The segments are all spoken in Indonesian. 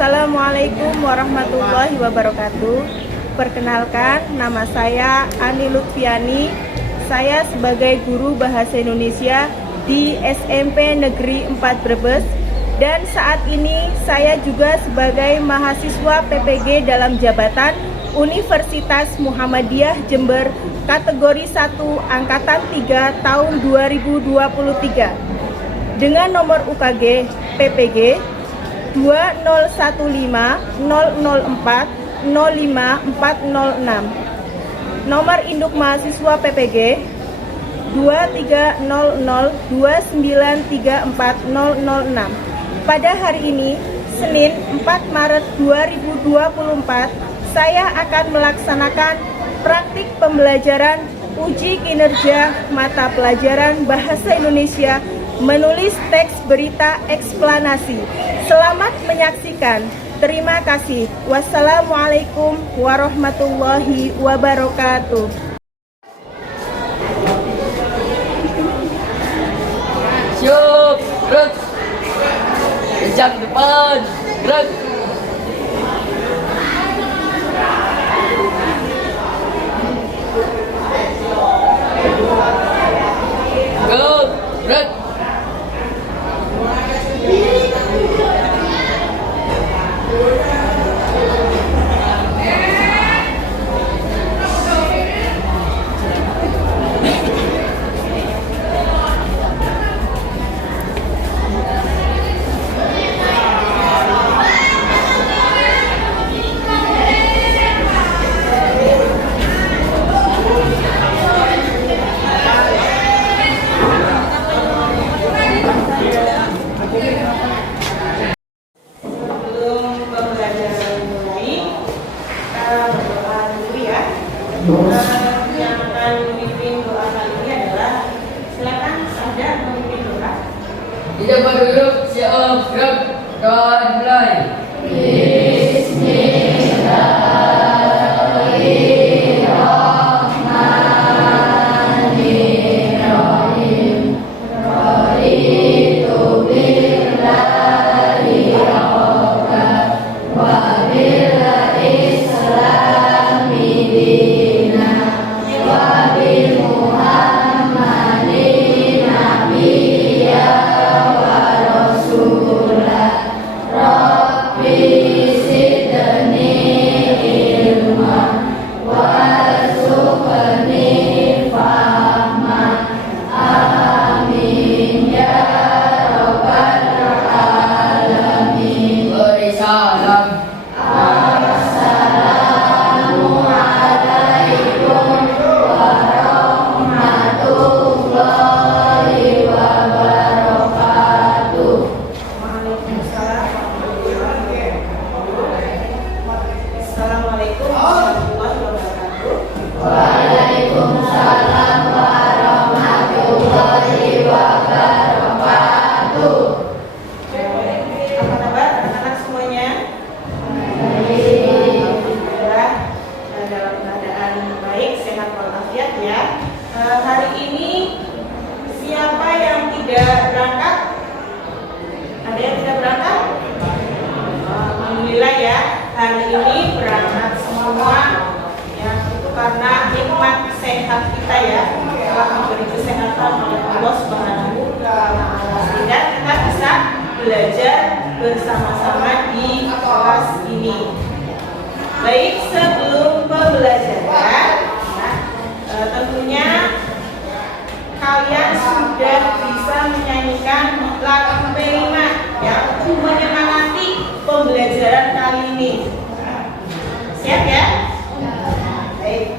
Assalamualaikum warahmatullahi wabarakatuh. Perkenalkan, nama saya Ani Lutfiani. Saya sebagai guru Bahasa Indonesia di SMP Negeri 4 Brebes. Dan saat ini saya juga sebagai mahasiswa PPG dalam jabatan Universitas Muhammadiyah Jember kategori 1 Angkatan 3 tahun 2023 dengan nomor UKG PPG 201500405406. Nomor induk mahasiswa PPG 230029340006. Pada hari ini, Senin 4 Maret 2024, saya akan melaksanakan praktik pembelajaran uji kinerja mata pelajaran Bahasa Indonesia menulis teks berita eksplanasi. Selamat menyaksikan. Terima kasih. Wassalamualaikum warahmatullahi wabarakatuh. Siap, gerak. Jam depan, gerak. Go, gerak. Yang akan memimpin doa kali ini adalah, silakan Anda memimpin doa. Tidak berduduk, siap, gerak. Doa dimulai. Assalamualaikum warahmatullahi wabarakatuh. Waalaikumsalam warahmatullahi wabarakatuh. Apa kabar anak-anak semuanya? Alhamdulillah dalam keadaan baik, sehat walafiat ya. Hari ini siapa yang tidak berangkat? Ada yang tidak berangkat? Alhamdulillah ya. Hari ini berangkat semua ya, itu karena nikmat sehat kita ya, telah memberi kesehatan oleh Allah Subhanahu wa Ta'ala, sehingga kita bisa belajar bersama-sama di kelas ini. Baik, sebelum pembelajaran, tentunya kalian sudah bisa menyanyikan lagu P5 ya, untuk menyemangati pembelajaran kali ini. Siap ya? Baik.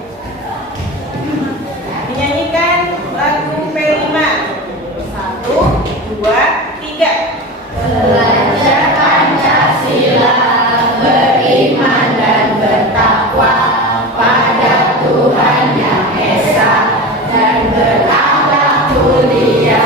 Menyanyikan lagu P5. 1, 2, 3. Belajar Pancasila, beriman dan bertakwa pada Tuhan Yang Esa, dan berakhlak mulia,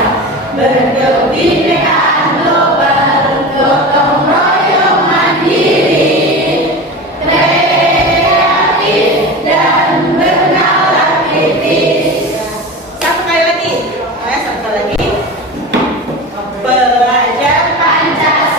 berkebinekaan global, gotong royong mandiri, kreatif dan bernalar kritis. Satu kali lagi. Satu kali lagi. Belajar Pancasila.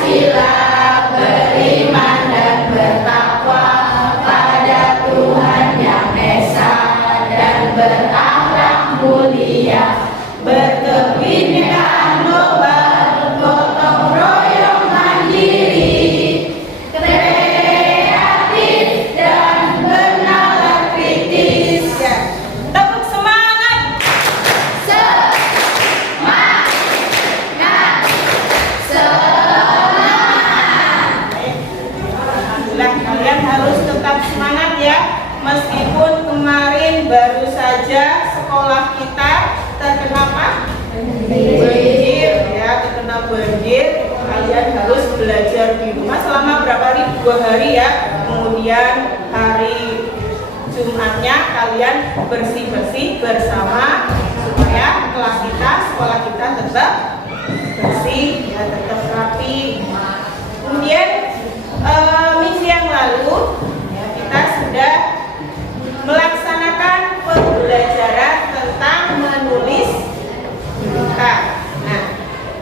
kalian harus tetap semangat ya. Meskipun kemarin baru saja sekolah kita terkena apa? Banjir ya, terkena banjir. Kalian harus belajar di rumah selama berapa hari? 2 hari ya. Kemudian hari Jumatnya kalian bersih-bersih bersama supaya kelas kita, sekolah kita tetap bersih ya, tetap rapi. Kemudian minggu yang lalu ya, kita sudah melaksanakan pembelajaran tentang menulis berita. Nah,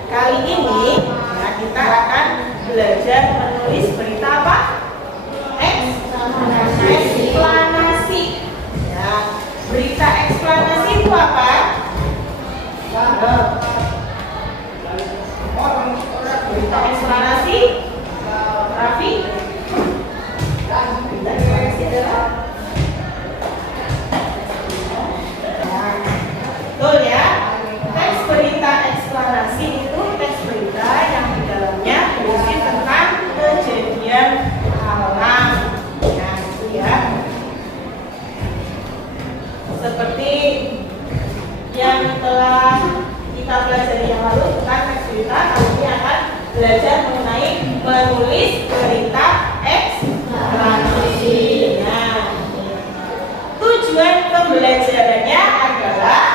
kali ini ya, kita akan belajar menulis berita apa? Eksplanasi. Ya, berita eksplanasi itu apa? Berita eksplanasi, Raffi? Berita eksplanasi adalah betul ya, teks berita eksplanasi itu teks berita yang di dalamnya berisi tentang kejadian alam. Nah, itu ya. Seperti yang telah kita pelajari yang lalu tentang teks berita, kali ini akan belajar mengenai menulis berita eksplanasi. Nah, tujuan pembelajarannya adalah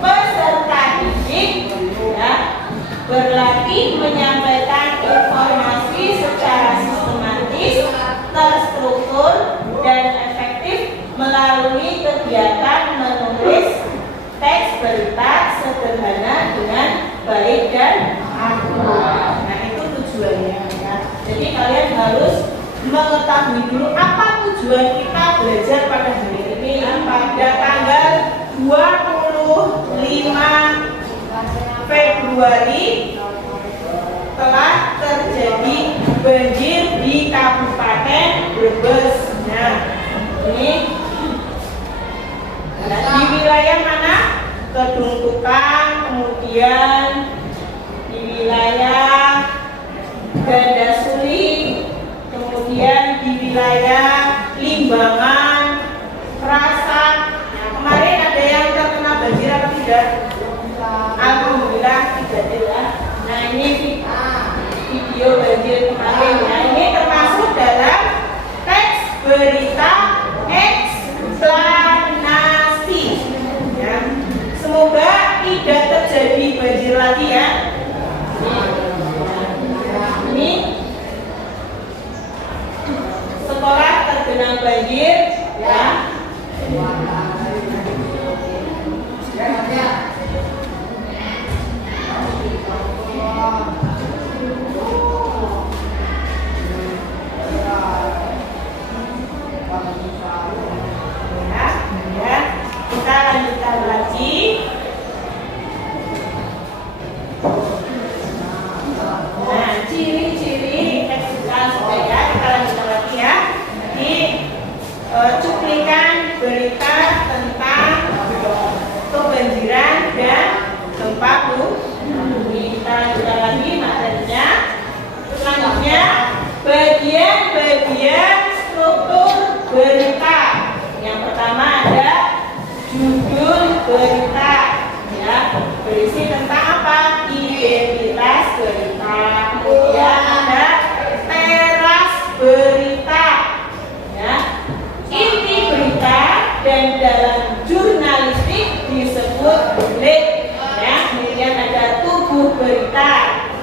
peserta didik ya, berlatih menyampaikan informasi secara sistematis, terstruktur, dan efektif melalui kegiatan menulis teks berita sederhana dengan baik dan akurat. Nah, itu tujuannya ya. Jadi kalian harus mengetahui dulu apa tujuan kita belajar pada hari ini pada tanggal 25 Februari telah terjadi banjir di Kabupaten Brebes. Nah, ini di wilayah mana? Kedung Tukang, kemudian di wilayah Gandasuli, kemudian di wilayah Limbangan, Krasak. Nah, kemarin ada yang terkena banjir apa tidak? Alhamdulillah tidak ya. Nah, ini video banjir kemarin. Nah, ini termasuk dalam teks berita eksplanasi. Ya. Semoga tidak terjadi banjir lagi ya. Ini sekolah tergenang banjir ya. Ya, kita lanjutkan lagi. Nah, ciri-ciri eksplanasi ya, kita lanjutkan lagi ya. Jadi cuplikan berita tentang kebanjiran dan gempa bumi. Kita lanjutkan lagi materinya. Selanjutnya bagian-bagian struktur berita. Yang pertama ada judul berita ya, berisi tentang apa? Identitas berita. Kemudian ada teras berita ya, inti berita, dan dalam jurnalistik disebut lead ya. Kemudian ada tubuh berita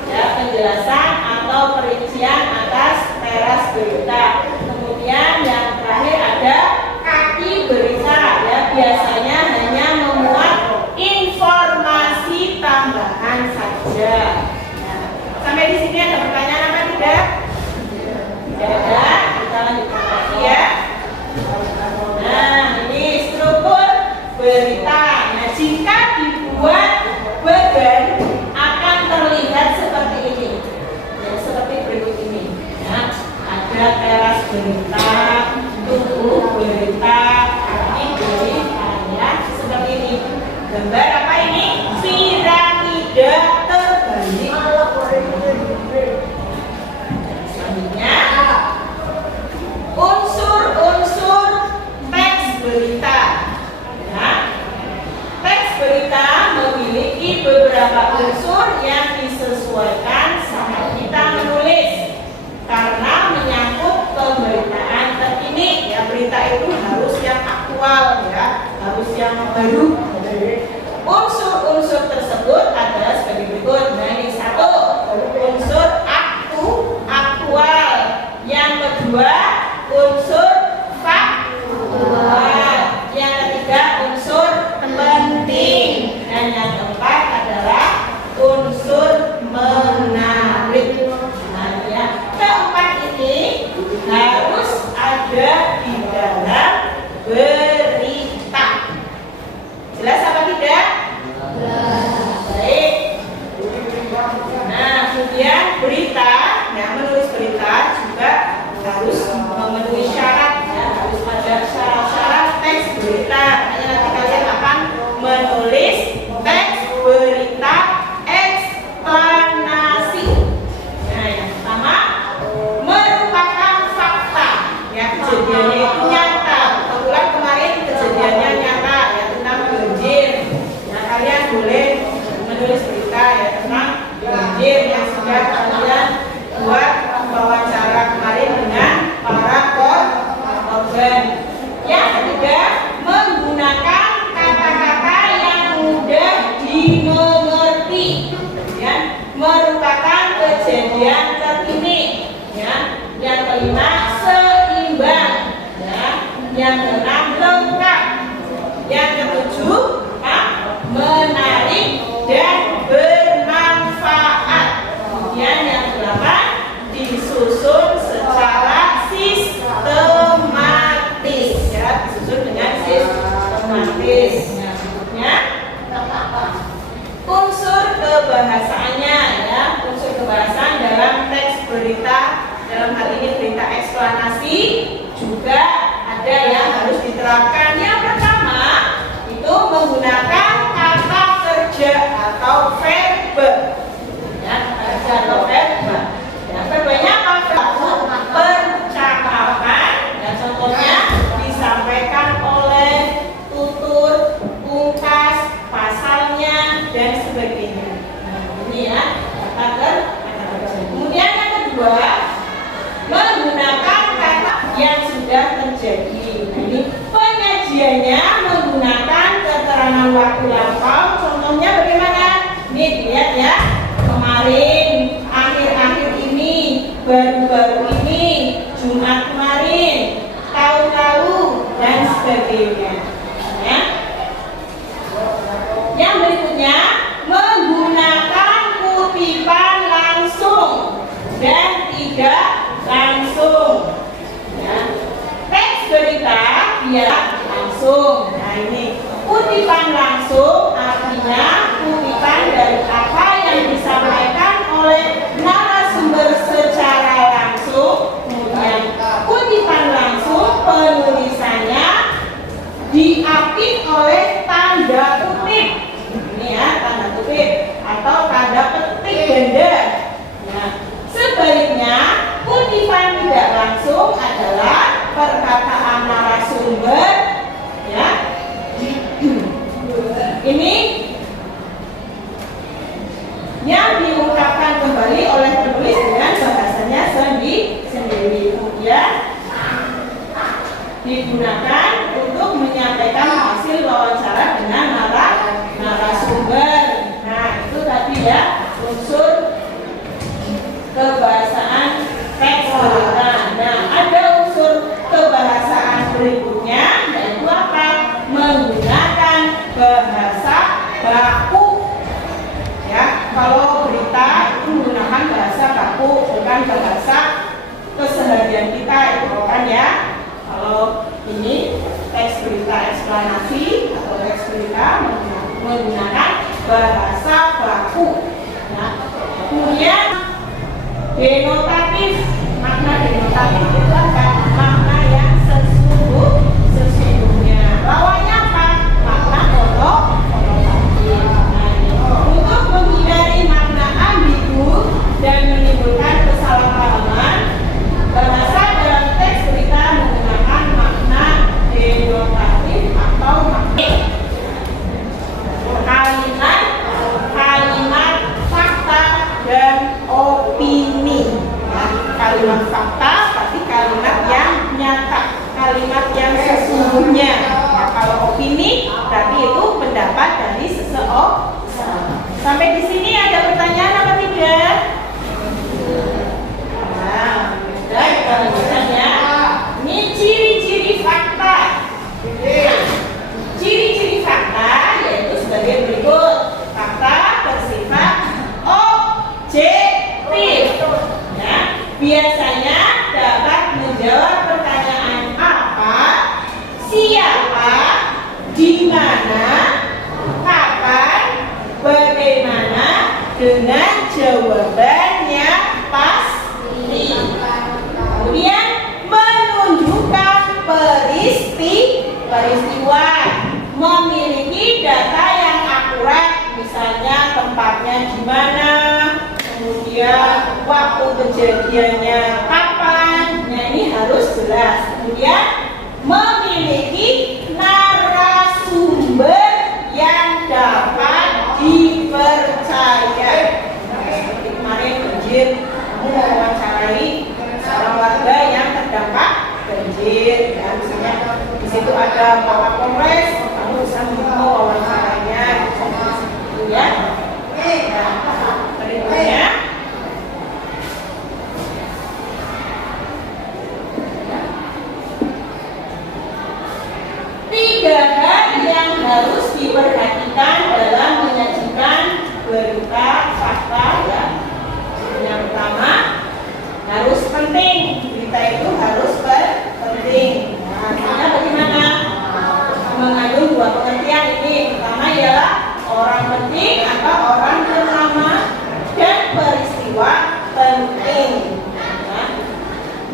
ya, penjelasan atau perincian atas teras berita. Kemudian yang terakhir ada kaki berita ya, biasanya hanya memuat informasi tambahan saja. Nah, sampai di sini ada pertanyaan apa tidak? Tidak ada. Kita lanjutkan lagi ya. Nah, ini struktur berita. Nah, jika dibuat bagan akan terlihat seperti ini ya, seperti berikut ini ya. Ada teras berita, tubuh berita, kaki berita ya, seperti ini. Gambar apa ini? Piramida terbalik. Selanjutnya baru. Unsur-unsur tersebut adalah sebagai berikut. Nah, ini satu, unsur aktual. Yang kedua, unsur faktual. Yang ketiga, unsur penting. Dan yang keempat adalah unsur menarik. Nah, yang keempat ini harus ada di dalam berita. Jelas apa tidak? Baik. Nah, kemudian berita, ya, menulis berita juga harus memenuhi syarat, ya, harus ada syarat-syarat teks berita. Hanya nanti kalian akan menulis teks berita eksplanasi. Nah, yang pertama merupakan fakta, ya, kejadiannya itu nyata. Kebetulan kemarin kejadiannya nyata, ya, tentang banjir. Nah, kalian boleh menulis berita, ya, tentang banjir yang sudah kalian buat wawancara kemarin dengan para korban. Yang ketiga, menggunakan kata-kata yang mudah dimengerti, ya, merupakan kejadian terkini, ya. Yang kelima, seimbang, ya. Yang keenam, lengkap. Yang ketujuh, menarik dan bermanfaat. Kemudian yang kedelapan, disusun secara sistematis, ya, disusun dengan sistematis. Nah, berikutnya unsur kebahasaannya, ya, unsur kebahasaan dalam teks berita, dalam hal ini berita eksplanasi juga ada yang harus diterapkan. Yang pertama itu menggunakan kata kerja atau verb, ya, kata kerja atau verb. Ya, verbnya apa? Percakapan, dan contohnya disampaikan oleh, tutur, pungkas, pasalnya, dan sebagainya. Nah, ini ya kata kerja. Kemudian yang kedua, menggunakan kata yang sudah terjadi. Nah, ini penyajiannya menggunakan keterangan waktu lampau. Contohnya bagaimana? Nih, lihat ya, kemarin, akhir-akhir ini, baru-baru ini, Jumat kemarin, tahun lalu, dan sebagainya. Ya. Yang berikutnya, menggunakan kutipan langsung dan tidak langsung. Ya. Teks berita biar langsung. Nah, ini kutipan langsung artinya kutipan dari apa yang disampaikan oleh narasumber secara langsung. Kemudian kutipan langsung penulisannya diapit oleh tanda kutip. Ini ya, tanda kutip atau tanda petik ganda. Nah, sebaliknya kutipan tidak langsung adalah perkataan narasumber, ya. Ini yang diungkapkan kembali oleh penulis dengan bahasanya sendiri. Kemudian digunakan untuk menyampaikan hasil wawancara dengan narasumber. Nah, itu tadi ya unsur kebahasaan teks berita. Nah, ada unsur kebahasaan berikutnya, yaitu apa? Menggunakan bahasa baku. Ya, kalau berita itu menggunakan bahasa baku, bukan bahasa keseharian kita, itu bukan ya. Kalau ini teks berita eksplanasi atau teks berita menggunakan bahasa baku. Nah, kemudian denotatif. Makna denotatif itu apa? Makna yang sesungguhnya. Lawannya apa? Makna konotatif. Nah, untuk menghindari makna ambigu dan menimbulkan kesalahpahaman, bahasa dalam teks berita menggunakan makna denotatif atau makna kalimat fakta dan opini. Nah, kalimat fakta berarti kalimat yang nyata, kalimat yang sesungguhnya. Nah, kalau opini berarti itu peristiwa memiliki data yang akurat, misalnya tempatnya di mana, kemudian waktu kejadiannya kapan. Nah, ini harus jelas. Kemudian memiliki narasumber yang dapat dipercaya. Seperti kemarin banjir, kamu mewawancarai seorang warga yang terdampak banjir. Ya, misalnya di situ ada Pak Kapolres, kamu bisa mewawancarainya. Gitu ya. Nah, berikutnya. Tiga hal yang harus diperhatikan dalam menyajikan berita fakta ya. Yang pertama harus penting, berita itu harus penting. Nah, artinya bagaimana? Mengandung dua pengertian ini. Pertama ialah orang penting atau orang ternama dan peristiwa penting. Nah,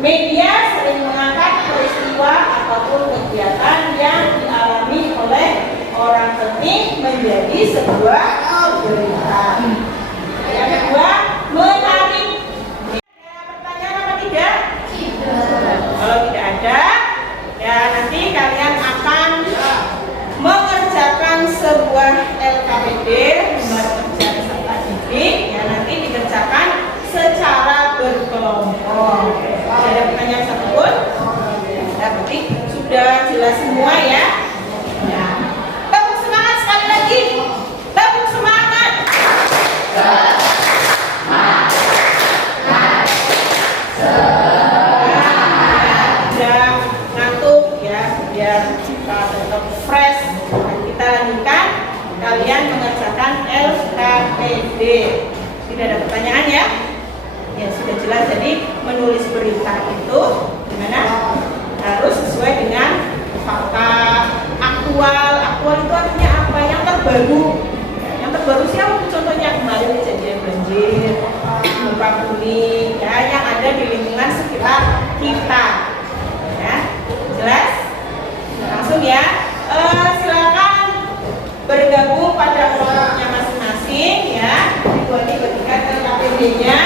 media sering mengangkat peristiwa ataupun kegiatan yang dialami oleh orang penting menjadi sebuah berita. Yang kedua, menarik. Ada pertanyaan apa tidak? Kalau tidak ada, ya nanti kalian akan mengerjakan sebuah LKPD, lembar kerja peserta didik, ya nanti dikerjakan secara berkelompok. Tidak ada pertanyaan satupun? Ya, berarti sudah jelas semua ya. Ya. Tepuk semangat sekali lagi. Tepuk semangat. Sudah ngantuk ya, biar kita tetap fresh. Dan kita lanjutkan. Kalian mengerjakan LKPD. Tidak ada pertanyaan ya? Ya sudah jelas. Jadi menulis berita itu gimana? Harus sesuai dengan fakta aktual. Aktual itu artinya apa? Yang terbaru. Yang terbaru siapa? Contohnya kemarin kejadian banjir, gempa bumi, ya, yang ada di lingkungan sekitar kita. Ya, jelas? Langsung ya. Silakan bergabung pada kelompoknya masing-masing ya. Dibuat diberikan LKPD-nya.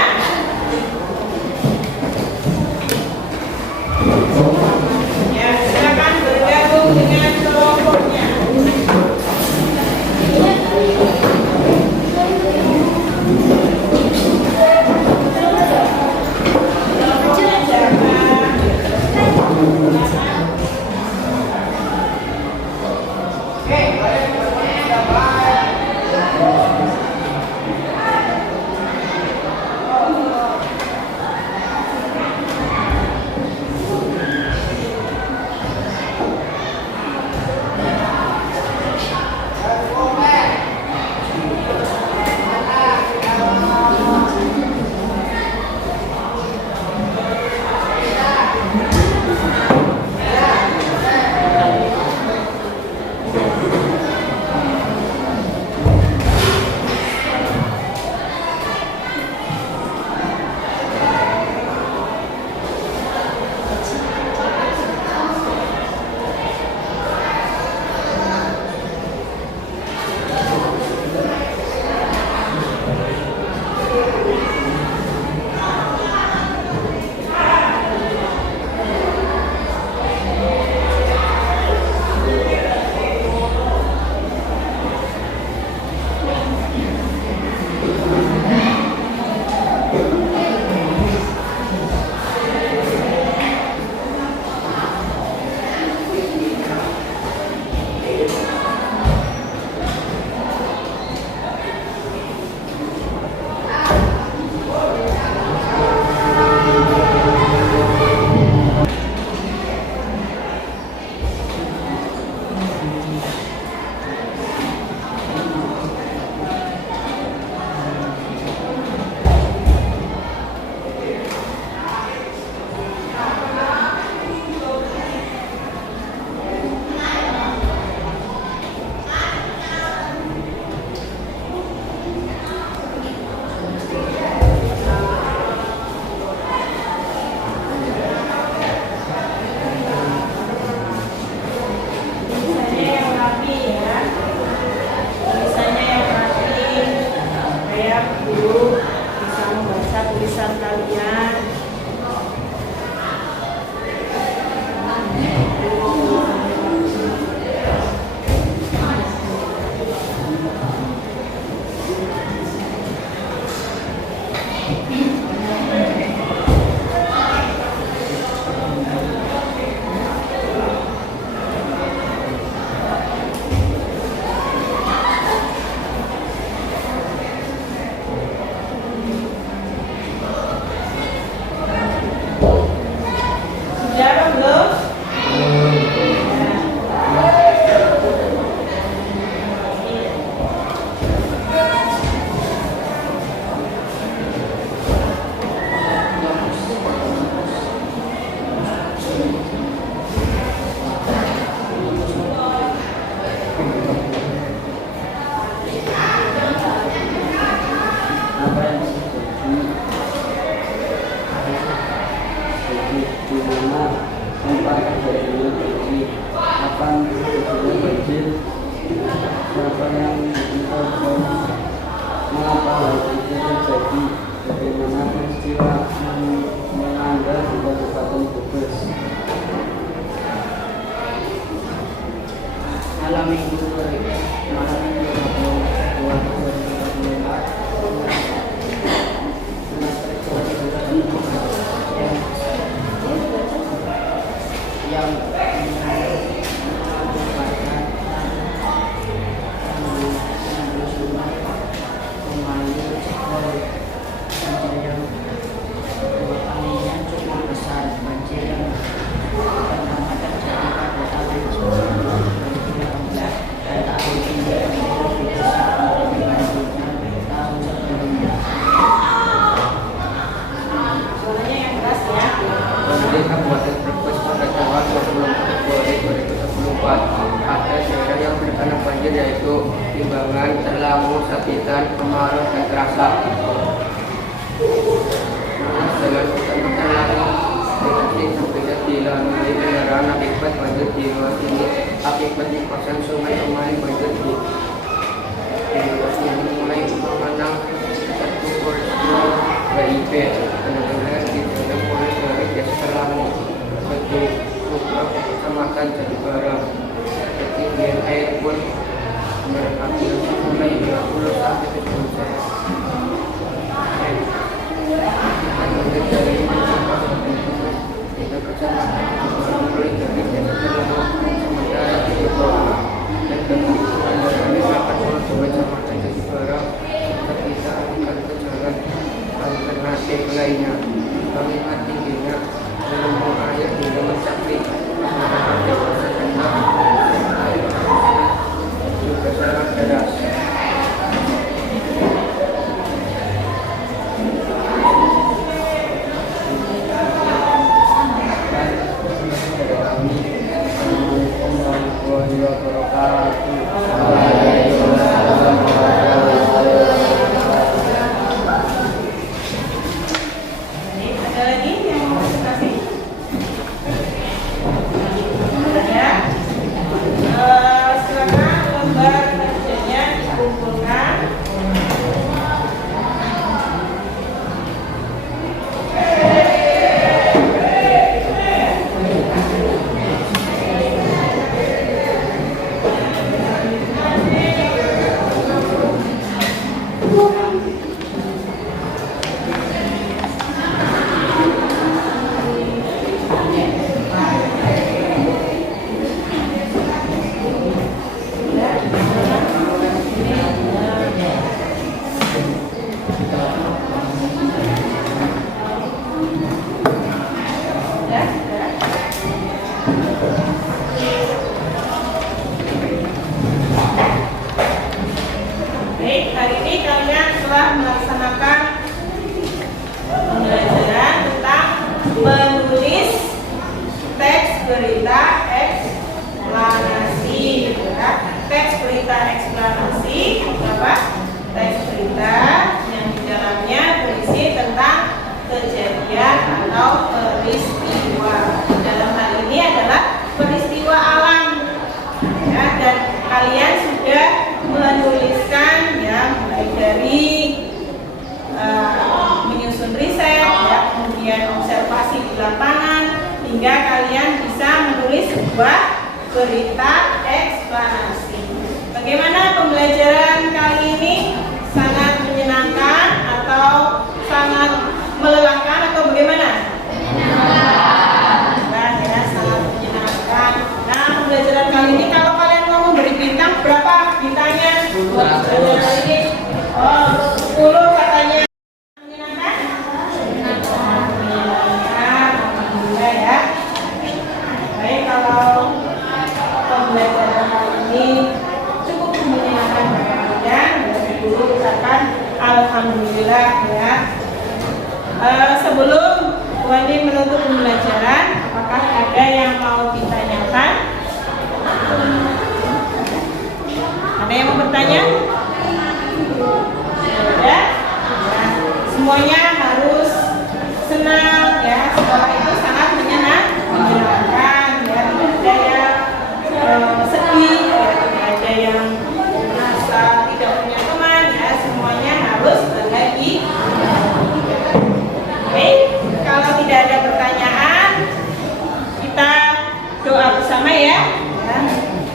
tempat terjadinya banjir. Kapan terjadinya banjir? Siapa yang diminta dan mengapa hal itu terjadi? Bagaimana peristiwa melanda di Kabupaten Brebes? Malam Minggu 22 yang cukup besar. Banjir yang pertama terjadi pada tahun 2015 dan tahun ini lebih besar dibandingkan tahun sebelumnya. Suaranya yang keras ya. Banjir Kabupaten Brebes pada tanggal 20 Februari 2024 ada daerah yang terkena banjir yaitu Limbangan, Terlawu, Sakitan, Kemarau, dan Terasa. Dengan kecamatan lain dekat berbeda dilalui kendaraan akibat banjir di ruas ini. Akibat limpasan sungai kembali banjir di ruas ini mulai mengenang satu peristiwa BIP benar-benar dijalankan oleh dari desa Terlawu sebagai program kecamatan Jatibarang. Ketinggian air pun mencapai mulai 20 sampai 70 cm. Alternatif lainnya, mengingat tingginya gelombang air hingga mencapai juga sangat deras. Ada lagi yang mau kasih? Ya. Silakan lembar kerjanya dikumpulkan. Baik, hari ini kalian telah melaksanakan pembelajaran tentang menulis teks berita eksplanasi. Ya. Teks berita eksplanasi apa? Teks berita yang di dalamnya berisi tentang kejadian atau peristiwa. Dalam hal ini adalah peristiwa alam. Ya, dan kalian sudah menuliskan ya mulai dari menyusun riset ya, kemudian observasi di lapangan hingga kalian bisa menulis sebuah berita eksplanasi. Bagaimana pembelajaran kali ini? Sangat menyenangkan atau sangat melelahkan atau bagaimana? Menyenangkan ya, sangat menyenangkan. Nah, pembelajaran kali ini kalau kalian mau memberi bintang berapa bintangnya? Pembelajaran kali ini 10 katanya. Menyenangkan? Menyenangkan. Alhamdulillah ya. Baik, kalau pembelajaran kali ini cukup menyenangkan bagi kalian, dari dulu ucapkan alhamdulillah ya. Sebelum Wani menutup pembelajaran, apakah ada yang mau ditanyakan? Ada yang mau bertanya? Ya, semuanya harus senang ya. Sekolah itu sangat menyenangkan. bersama ya.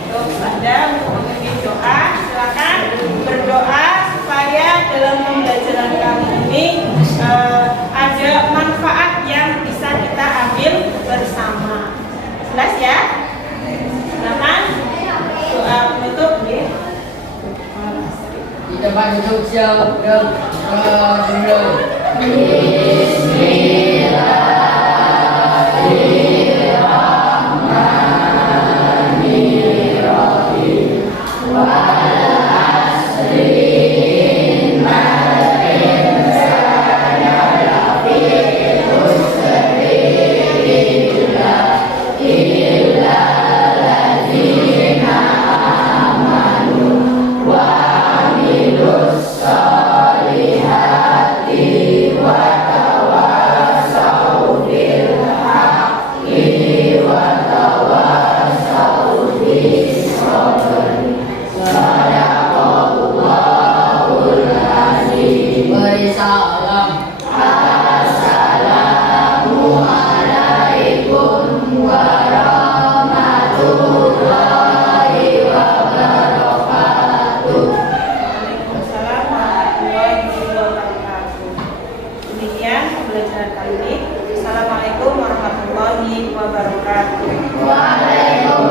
Untuk Anda untuk memimpin doa, silakan berdoa supaya dalam pembelajaran kali ini ada manfaat yang bisa kita ambil bersama. Jelas ya? Silakan doa penutup ya. Di tempat duduk siap dimulai. Beri salam. Assalamualaikum warahmatullahi wabarakatuh. Waalaikumsalam warahmatullahi wabarakatuh. Demikian pembelajaran kali ini. Assalamualaikum warahmatullahi wabarakatuh. Waalaikumsalam